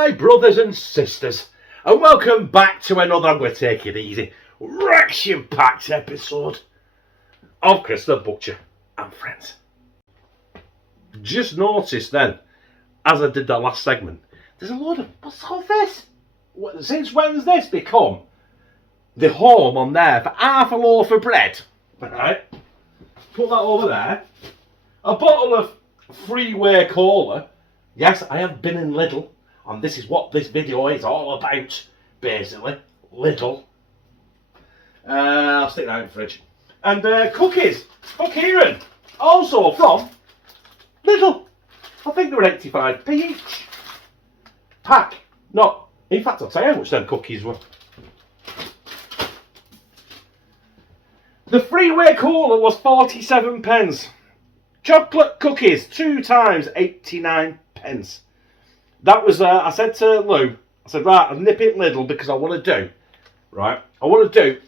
my brothers and sisters, and welcome back to another, I'm going to take it easy, reaction-packed episode of Chris the Butcher and Friends. Just noticed then, as I did that last segment, there's a load of, what's all this? Since when's this become the home on there for half a loaf of bread? Right, put that over there. A bottle of freeway cola. Yes, I have been in Lidl, and this is what this video is all about, basically. Lidl. I'll stick that in the fridge. And cookies for Kieran, also from Lidl. I think they were 85p each. Pack. Not, in fact, I'll tell you how much them cookies were. The freeway cola was 47 pence. Chocolate cookies, 2 times 89 pence. That was, I said to Lou, I said, right, I'll nip it Lidl because I want to do, right, I want to do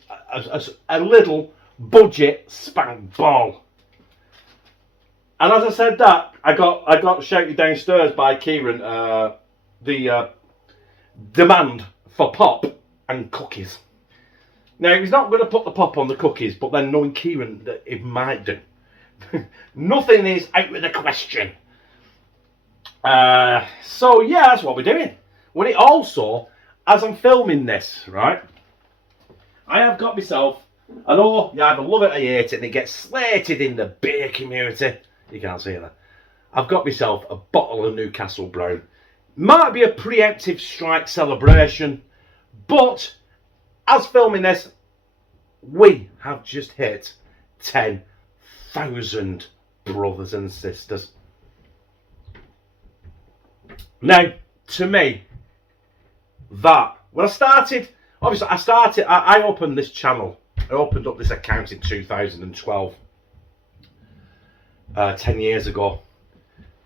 a little budget spank ball. And as I said that, I got shouted downstairs by Kieran, the demand for pop and cookies. Now, he's not going to put the pop on the cookies, but then knowing Kieran, that it might do. Nothing is out of the question. So yeah, that's what we're doing. When it also, as I'm filming this, right, I have got myself, I know you either love it or you hate it, and it gets slated in the beer community. You can't see that. I've got myself a bottle of Newcastle Brown. Might be a preemptive strike celebration, but as filming this, we have just hit 10,000 brothers and sisters. Now, to me, that, when I started, obviously I opened this channel, I opened up this account in 2012, 10 years ago.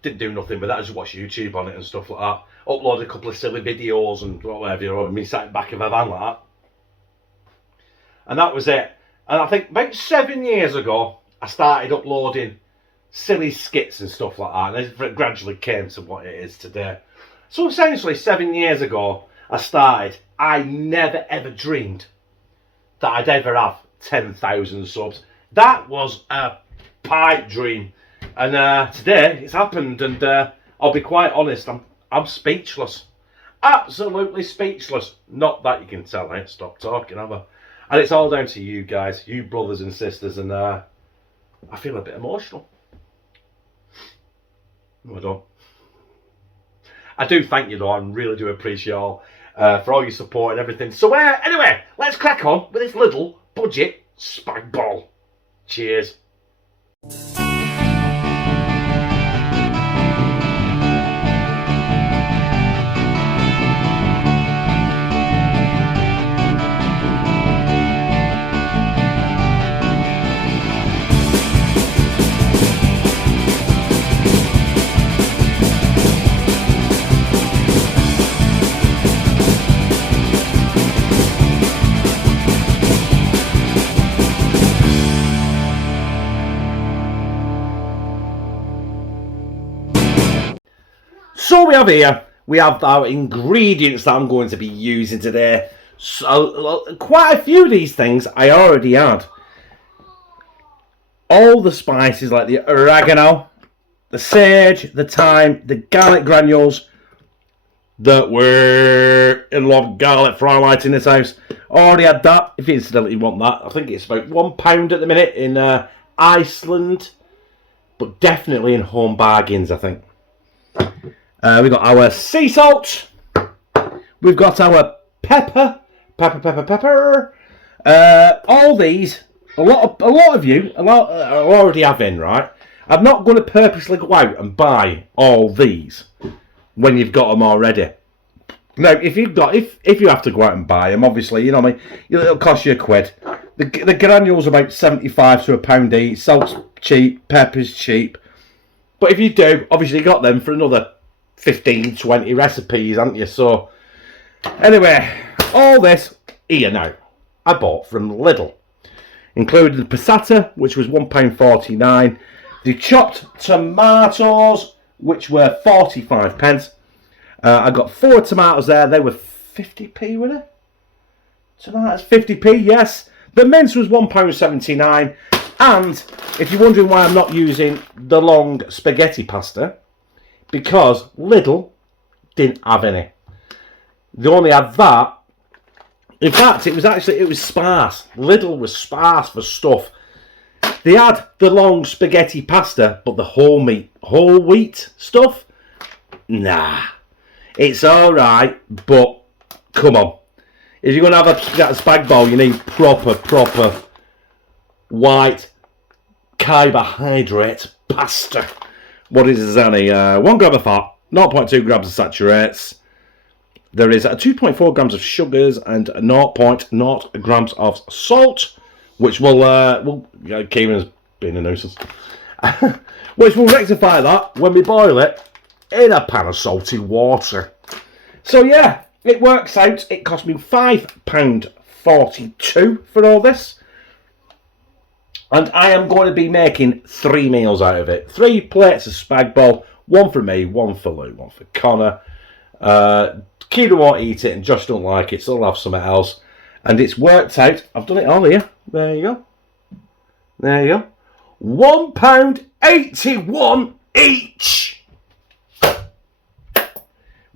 Didn't do nothing with that, I just watched YouTube on it and stuff like that. Uploaded a couple of silly videos and whatever, you know, me sat back of a van like that. And that was it. And I think about 7 years ago, I started uploading silly skits and stuff like that, and it gradually came to what it is today. So essentially 7 years ago I started. I never ever dreamed that I'd ever have 10,000 subs. That was a pipe dream, and today it's happened, and I'll be quite honest, I'm speechless, absolutely speechless. Not that you can tell I ain't stopped talking, have I? And it's all down to you guys, you brothers and sisters, and I feel a bit emotional. No, I don't. I do thank you though, I really do appreciate all for all your support and everything. So anyway, let's crack on with this little budget spag ball. Cheers. So we have our ingredients that I'm going to be using today. So quite a few of these things I already had. All the spices like the oregano, the sage, the thyme, the garlic granules. That we're in love garlic fry light in this house. Already had that. If you incidentally want that, I think it's about £1 at the minute in Iceland, but definitely in Home Bargains, I think. We've got our sea salt. We've got our pepper. All these, a lot of you are already having, right? I'm not going to purposely go out and buy all these when you've got them already. Now, if you have to go out and buy them, obviously, you know what I mean, it'll cost you £1. The granules are about 75 to £1 each. Salt's cheap, pepper's cheap. But if you do, obviously you got them for another 15, 20 recipes, haven't you? So, anyway, all this here now, I bought from Lidl. Included the passata, which was £1.49. The chopped tomatoes, which were 45 pence. I got 4 tomatoes there. They were 50p, were they? Tomatoes, 50p, yes. The mince was £1.79. And if you're wondering why I'm not using the long spaghetti pasta, because Lidl didn't have any. They only had that. In fact, it was sparse. Lidl was sparse for stuff. They had the long spaghetti pasta, but the whole wheat stuff, nah. It's alright, but come on. If you're going to have that spag bowl, you need proper white carbohydrate pasta. What is it, Zanny? 1 gram of fat, 0.2 grams of saturates. There is 2.4 grams of sugars and 0.0 grams of salt, which will Kieran's been a nuisance. Which will rectify that when we boil it in a pan of salty water. So yeah, it works out. It cost me £5.42 for all this. And I am going to be making 3 meals out of it. 3 plates of spag bowl. 1 for me, 1 for Lou, 1 for Connor. Kira won't eat it and Josh don't like it, so I'll have something else. And it's worked out. I've done it all here. There you go. There you go. £1.81 each.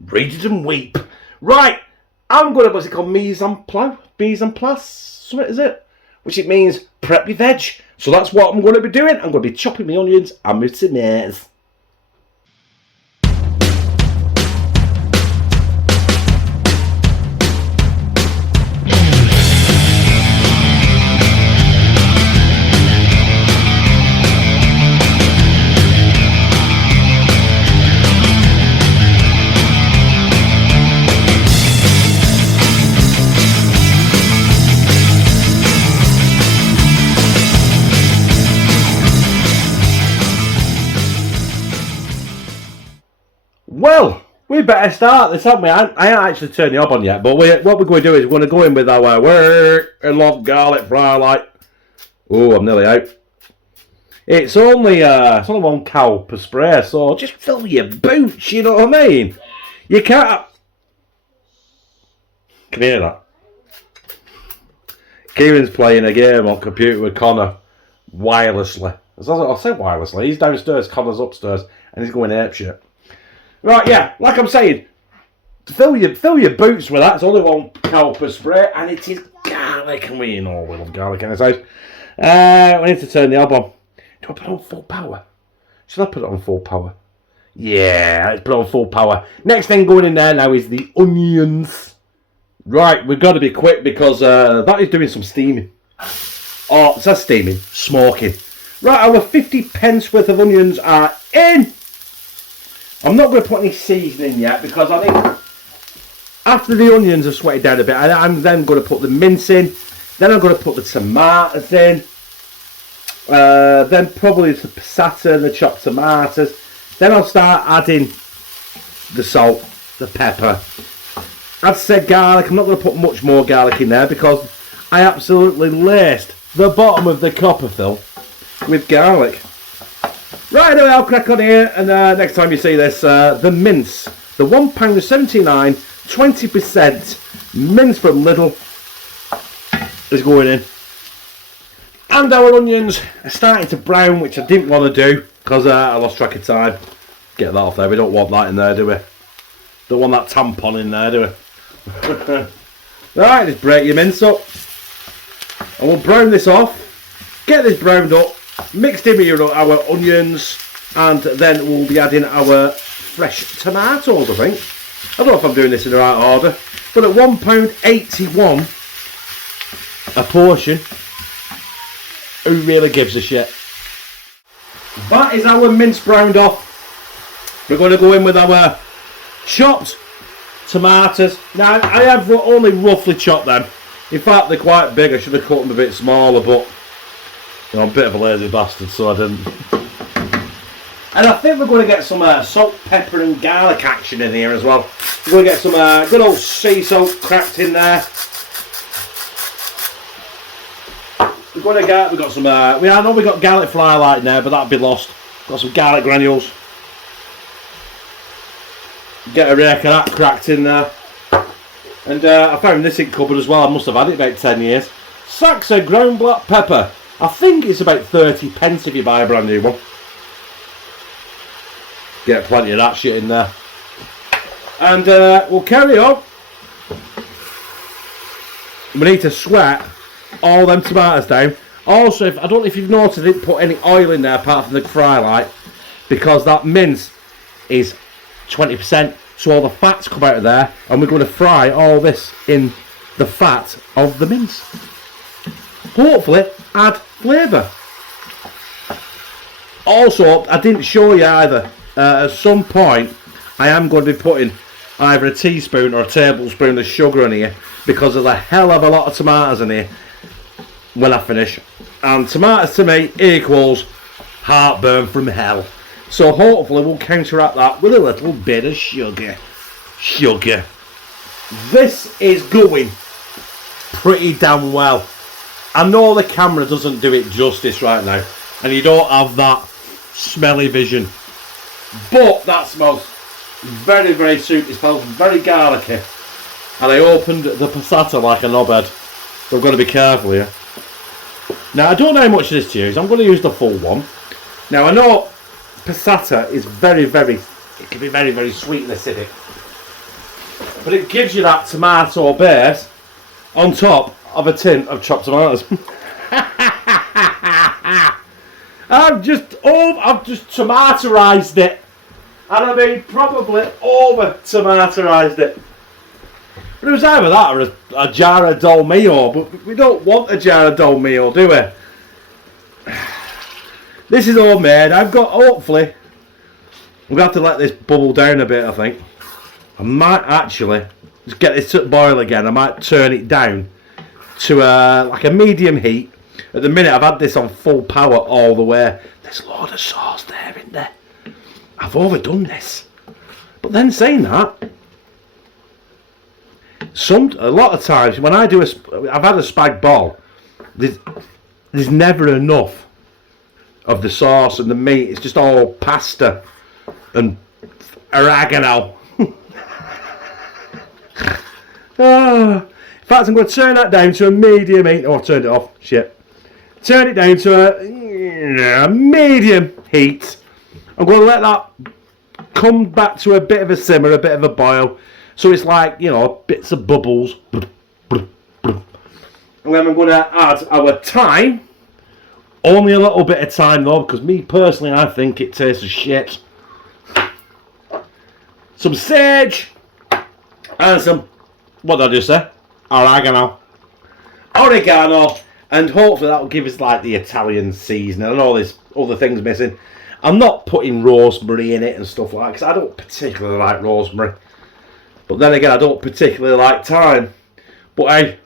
Read it and weep. Right. I'm going to, what's it called? Mise en place? Something is it? Which it means prep your veg. So that's what I'm going to be doing. I'm going to be chopping my onions and my tomatoes. Well, we better start this, haven't we? I ain't actually turned the hob on yet, but what we're going to do is we're going to go in with our love garlic fry light. Oh, I'm nearly out. It's only 1 cow per spray, so just fill your boots, you know what I mean? You can't... Can you hear that? Kieran's playing a game on computer with Connor wirelessly. I said wirelessly. He's downstairs, Connor's upstairs, and he's going apeshit. Right, yeah, like I'm saying, fill your boots with that. It's only 1 cow per spray, and it is garlic, and we know we love garlic in this house. We need to turn the hob on. Do I put it on full power? Should I put it on full power? Yeah, let's put it on full power. Next thing going in there now is the onions. Right, we've got to be quick because that is doing some steaming. Oh, it says steaming, smoking. Right, our 50p worth of onions are in. I'm not going to put any seasoning yet because I think after the onions have sweated down a bit, I'm then going to put the mince in. Then I'm going to put the tomatoes in. Then probably the passata and the chopped tomatoes. Then I'll start adding the salt, the pepper. I've said garlic. I'm not going to put much more garlic in there because I absolutely laced the bottom of the copper fill with garlic. Right, anyway, I'll crack on here, and next time you see this, the mince, the £1.79, 20% mince from Lidl is going in. And our onions are starting to brown, which I didn't want to do, because I lost track of time. Get that off there, we don't want that in there, do we? Don't want that tampon in there, do we? Right, just break your mince up. And we'll brown this off, get this browned up, mixed in with our onions, and then we'll be adding our fresh tomatoes, I think. I don't know if I'm doing this in the right order, but at £1.81 a portion, who really gives a shit? That is our mince browned off. We're going to go in with our chopped tomatoes. Now, I have only roughly chopped them. In fact, they're quite big. I should have cut them a bit smaller, but I'm a bit of a lazy bastard, so I didn't. And I think we're going to get some salt, pepper and garlic action in here as well. We're going to get some good old sea salt cracked in there. We've got some, I know we've got garlic fly light in there, but that'll be lost. Got some garlic granules. Get a rake of that cracked in there. And I found this in cupboard as well. I must have had it about 10 years. Sacks of ground black pepper. I think it's about 30 pence if you buy a brand new one. Get plenty of that shit in there. And we'll carry on. We need to sweat all them tomatoes down. Also, I don't know if you've noticed, I didn't put any oil in there apart from the fry light, because that mince is 20%, so all the fats come out of there, and we're going to fry all this in the fat of the mince. Hopefully add flavour. Also, I didn't show you either, at some point I am going to be putting either a teaspoon or a tablespoon of sugar in here, because there's a hell of a lot of tomatoes in here when I finish, and tomatoes to me equals heartburn from hell. So hopefully we'll counteract that with a little bit of sugar. This is going pretty damn well. I know the camera doesn't do it justice right now, and you don't have that smelly vision, but that smells very, very sweet. It smells very garlicky, and I opened the passata like a knobhead, so I've got to be careful here. Now I don't know how much of this to use. I'm going to use the full one. Now I know passata is very, very, it can be very, very sweet and acidic, but it gives you that tomato base on top of a tin of chopped tomatoes. I've just tomatorised it, and I mean probably over tomatorised it. But it was either that or a jar of dolmio, but we don't want a jar of dolmio, do we? This is homemade. I've got, hopefully, we're going to have to let this bubble down a bit, I think. I might actually just get this to boil again. I might turn it down to like a medium heat. At the minute, I've had this on full power all the way. There's a lot of sauce there, isn't there? I've overdone this. But then saying that, a lot of times when I do I've had a spag bol, there's never enough of the sauce and the meat. It's just all pasta and oregano. In fact, I'm going to turn that down to a medium heat. Oh, I turned it off. Shit. Turn it down to a medium heat. I'm going to let that come back to a bit of a simmer, a bit of a boil. So it's like, you know, bits of bubbles. And then I'm going to add our thyme. Only a little bit of thyme though, because me personally, I think it tastes of shit. Some sage. And some, what did I just say? Oregano. And hopefully that will give us like the Italian seasoning and all this other things missing. I'm not putting rosemary in it and stuff like that, because I don't particularly like rosemary. But then again, I don't particularly like thyme. But hey,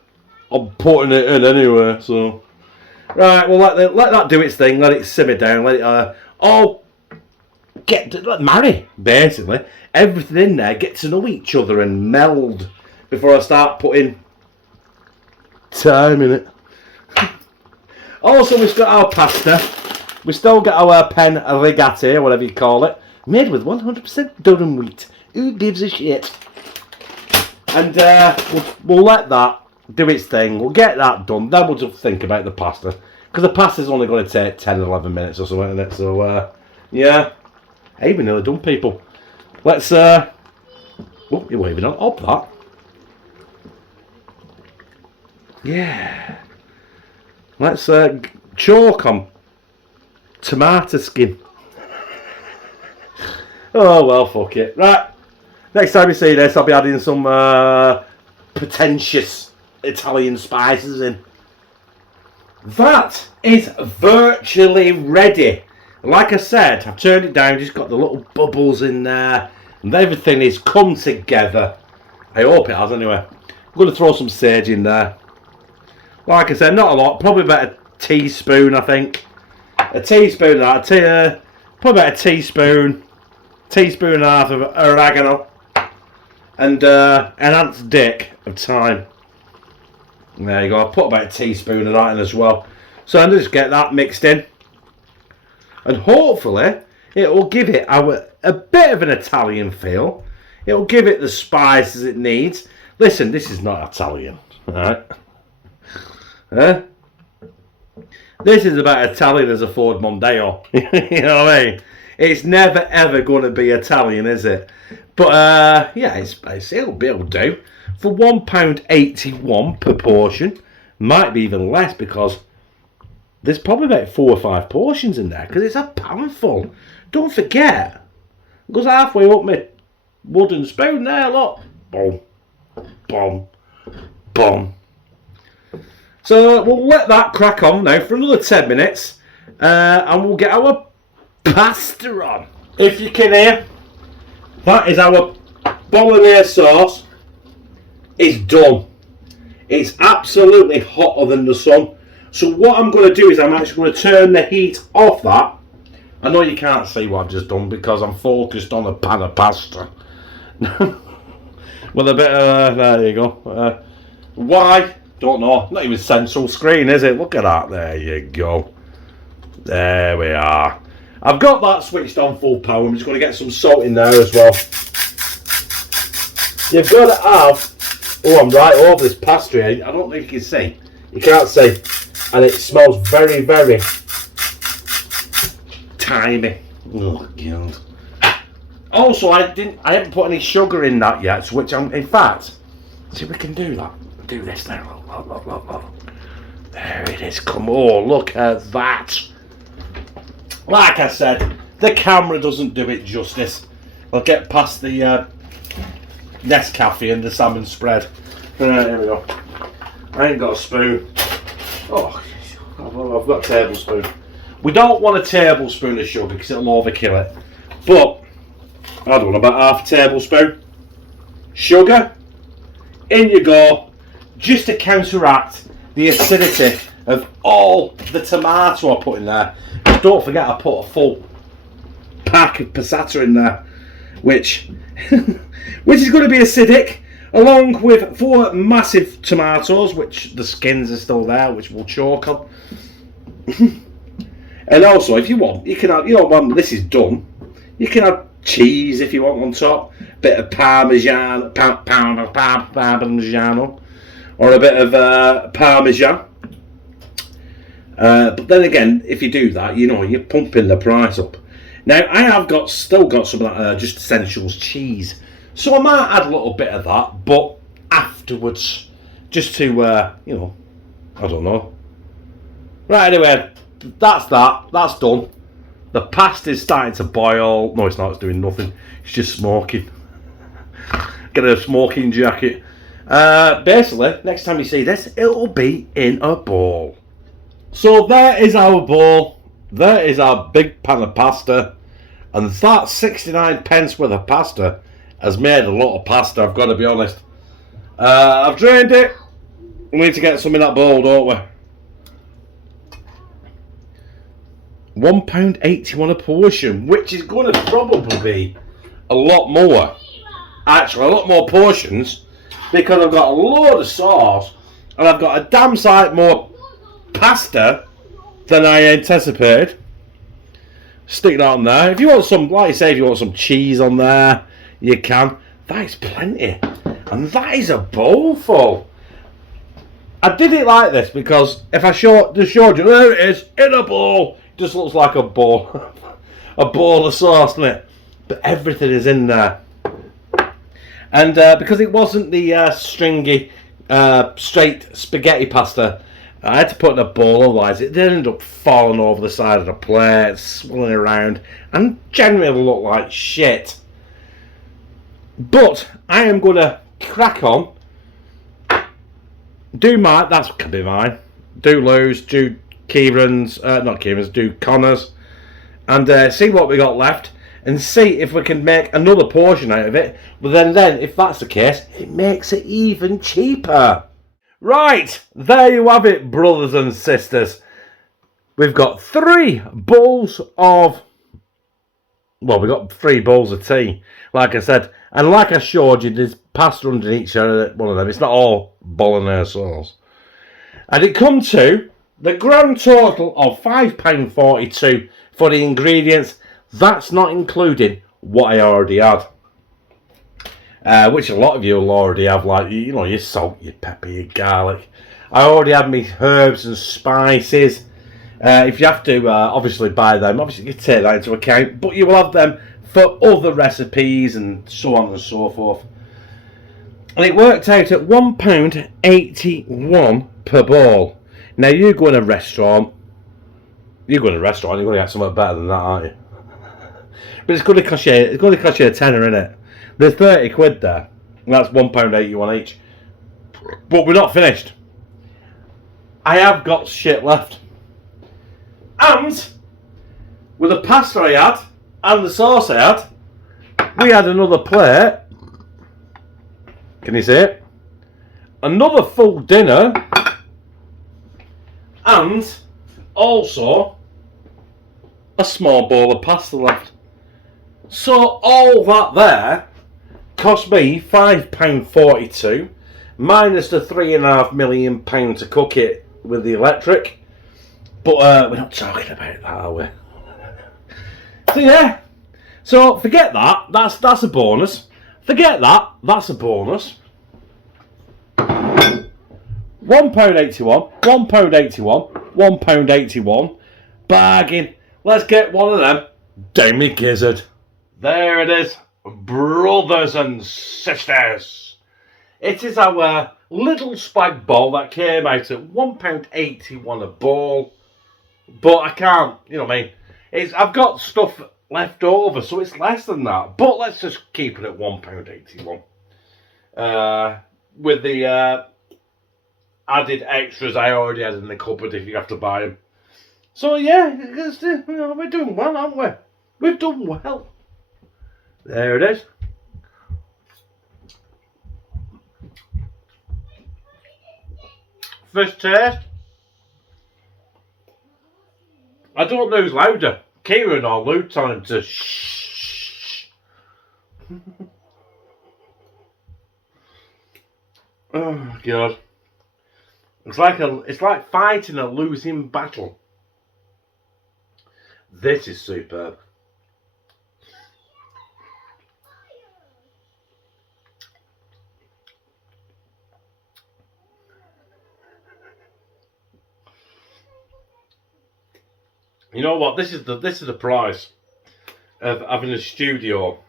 I'm putting it in anyway, so. Right, well, let that do its thing. Let it simmer down. Let it all let marry, basically. Everything in there get to know each other and meld before I start putting thyme in it. Also, we've got our pasta. We still got our pen rigati, or whatever you call it, made with 100% durum wheat. Who gives a shit? And we'll let that do its thing. We'll get that done. Then we'll just think about the pasta, because the pasta's only going to take 10 or 11 minutes or something, isn't it? So yeah. Hey, we're nearly done, people. Let's oh, you're waving on up that. Yeah. Let's choke on tomato skin. Oh well, fuck it. Right. Next time you see this, I'll be adding some pretentious Italian spices in. That is virtually ready. Like I said, I've turned it down, just got the little bubbles in there, and everything is come together. I hope it has anyway. I'm going to throw some sage in there. Like I said, not a lot, probably about a teaspoon, I think. A teaspoon of that, probably about a teaspoon and a half of oregano, and an ant's dick of thyme. There you go, I'll put about a teaspoon of that in as well. So I'm just get that mixed in. And hopefully it will give it a bit of an Italian feel. It'll give it the spices it needs. Listen, this is not Italian, right? Huh? This is about Italian as a Ford Mondeo. You know what I mean? It's never ever going to be Italian, is it? But yeah, it'll do. For £1.81 per portion. Might be even less because there's probably about 4 or 5 portions in there because it's a panful. Don't forget, it goes halfway up my wooden spoon there, look. Boom, boom, boom. So we'll let that crack on now for another 10 minutes and we'll get our pasta on. If you can hear, that is our Bolognese sauce. It's done. It's absolutely hotter than the sun. So what I'm going to do is I'm actually going to turn the heat off that. I know you can't see what I've just done because I'm focused on a pan of pasta. With a bit of, there you go. Why? Don't know. Not even central screen, is it? Look at that. There you go. There we are. I've got that switched on full power. I'm just going to get some salt in there as well. You've got to have... Oh, I'm right over this pasta here. I don't think you can see. You can't see. And it smells very, very tiny. Oh, God. Also, I haven't put any sugar in that yet, which I'm, in fact, see if we can do that. Do this now. Look. There it is. Come on, look at that. Like I said, the camera doesn't do it justice. I'll get past the Nescafe and the salmon spread. Right, here we go. I ain't got a spoon. Oh, I've got a tablespoon. We don't want a tablespoon of sugar because it'll overkill it. But I don't know, about half a tablespoon. Sugar. In you go. Just to counteract the acidity of all the tomato I put in there. But don't forget I put a full pack of passata in there, which is going to be acidic, along with 4 massive tomatoes, which the skins are still there, which we'll choke on. And also, if you want, you can have, you know, when this is done, you can have cheese if you want on top, bit of Parmesan, Parmigiano, or a bit of Parmesan. But then again, if you do that, you know, you're pumping the price up. Now, I have still got some of that just essentials cheese, so I might add a little bit of that, but afterwards, just to, you know, I don't know. Right, anyway, that's done. The pasta's starting to boil. No, it's not, it's doing nothing. It's just smoking. Get a smoking jacket. Basically, next time you see this, it'll be in a bowl. So there is our bowl. There is our big pan of pasta. And that 69 pence worth of pasta has made a lot of pasta, I've got to be honest. I've drained it. We need to get some in that bowl, don't we? £1.81 a portion, which is going to probably be a lot more. Actually, a lot more portions, because I've got a load of sauce and I've got a damn sight more pasta than I anticipated. Stick that on there. If you want some, like I say, if you want some cheese on there, you can. That is plenty. And that is a bowl full. I did it like this because if I showed you, there it is, in a bowl. It just looks like a bowl. A bowl of sauce, doesn't it? But everything is in there. And because it wasn't the stringy, straight spaghetti pasta, I had to put it in a bowl, otherwise it did end up falling over the side of the plate, swirling around, and generally look like shit. But I am going to crack on. Do mine, that could be mine. Do Lou's, do Kieran's, not Kieran's, do Connor's, and see what we got left, and see if we can make another portion out of it. But then if that's the case, it makes it even cheaper. Right, there you have it, brothers and sisters. We've got 3 bowls of, well, we've got 3 bowls of tea, like I said. And like I showed you, there's pasta underneath one of them. It's not all Bolognese sauce. And it comes to the grand total of £5.42 for the ingredients. That's not including what I already had. which a lot of you will already have, like, you know, your salt, your pepper, your garlic. I already had my herbs and spices. If you have to, obviously buy them, obviously you take that into account, but you will have them for other recipes and so on and so forth. And it worked out at £1.81 per ball. Now you go in a restaurant, you're going to get something better than that, aren't you? But it's going to cost you a tenner, innit? There's 30 quid there. And that's £1.81 each. But we're not finished. I have got shit left. And with the pasta I had and the sauce I had, we had another plate. Can you see it? Another full dinner. And also a small bowl of pasta left. So all that there cost me £5.42 minus the £3.5 million to cook it with the electric. But we're not talking about that, are we? So yeah. So forget that. That's a bonus. Forget that. That's a bonus. £1.81. £1.81. £1.81. Bargain. Let's get one of them down my gizzard. There it is, brothers and sisters. It is our little spag bol that came out at £1.81 a ball. But I can't, you know what I mean? I've got stuff left over, so it's less than that. But let's just keep it at £1.81. With the added extras I already had in the cupboard if you have to buy them. So yeah, we're doing well, aren't we? We've done well. There it is. First taste. I don't know who's louder, Kieran or Lou telling him to shh. Oh God. It's like fighting a losing battle. This is superb. You know what? This is the price of having a studio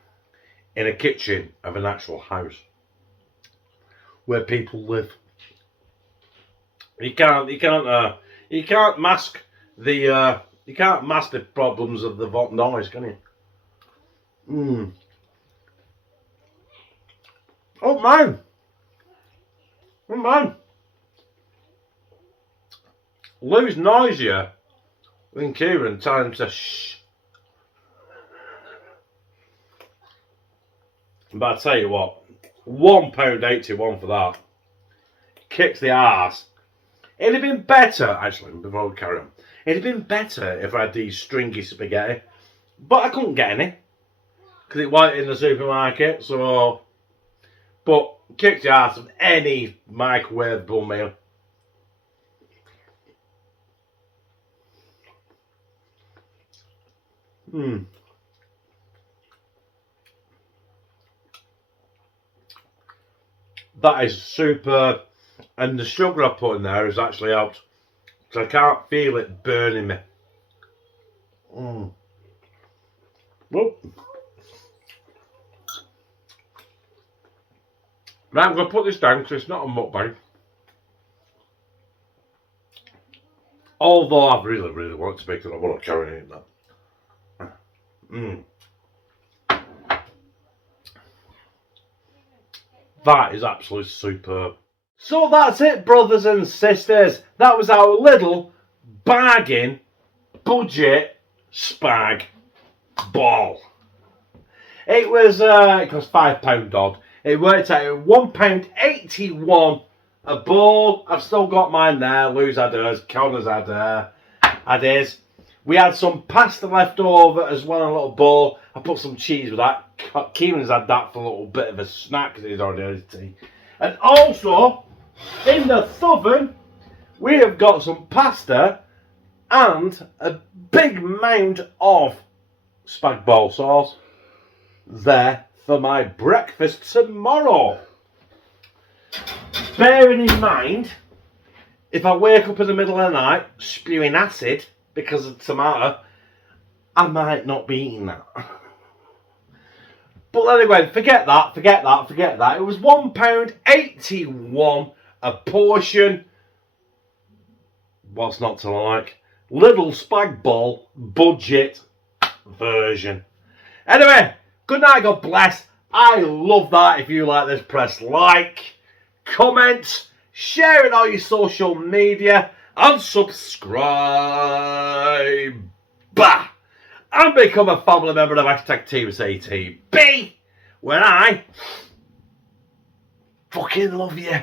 in a kitchen of an actual house where people live. You can't mask the problems of the noise, can you? Oh man! Oh man! Lou's noisier than Kieran telling him to shh. But I tell you what, £1.81 for that kicks the arse. It'd have been better, actually, before we carry on, it'd have been better if I had these stringy spaghetti, but I couldn't get any because it wasn't in the supermarket. So, but kicks the arse of any microwavable meal. That is superb, and the sugar I put in there has actually helped, so I can't feel it burning me. Well, right, I'm going to put this down because it's not a mukbang. Although I really, really want to make it, I want to carry it that. That is absolutely superb. So that's it, brothers and sisters. That was our little bargain budget spag ball. It was it cost £5 odd. It worked out at £1.81 a ball. I've still got mine there. Lou's had hers. Connor's had his. We had some pasta left over as well in a little bowl. I put some cheese with that. Kieran's had that for a little bit of a snack because he's already had his tea. And also, in the oven, we have got some pasta and a big mound of spag bol sauce there for my breakfast tomorrow. Bearing in mind, if I wake up in the middle of the night spewing acid because of tomato, I might not be eating that. But anyway, forget that. It was £1.81 a portion. What's not to like? Lidl spag bol budget version. Anyway, good night, God bless. I love that. If you like this, press like, comment, share it on your social media, and subscribe. Bah! And become a family member of #TeamCTB, where I fucking love you.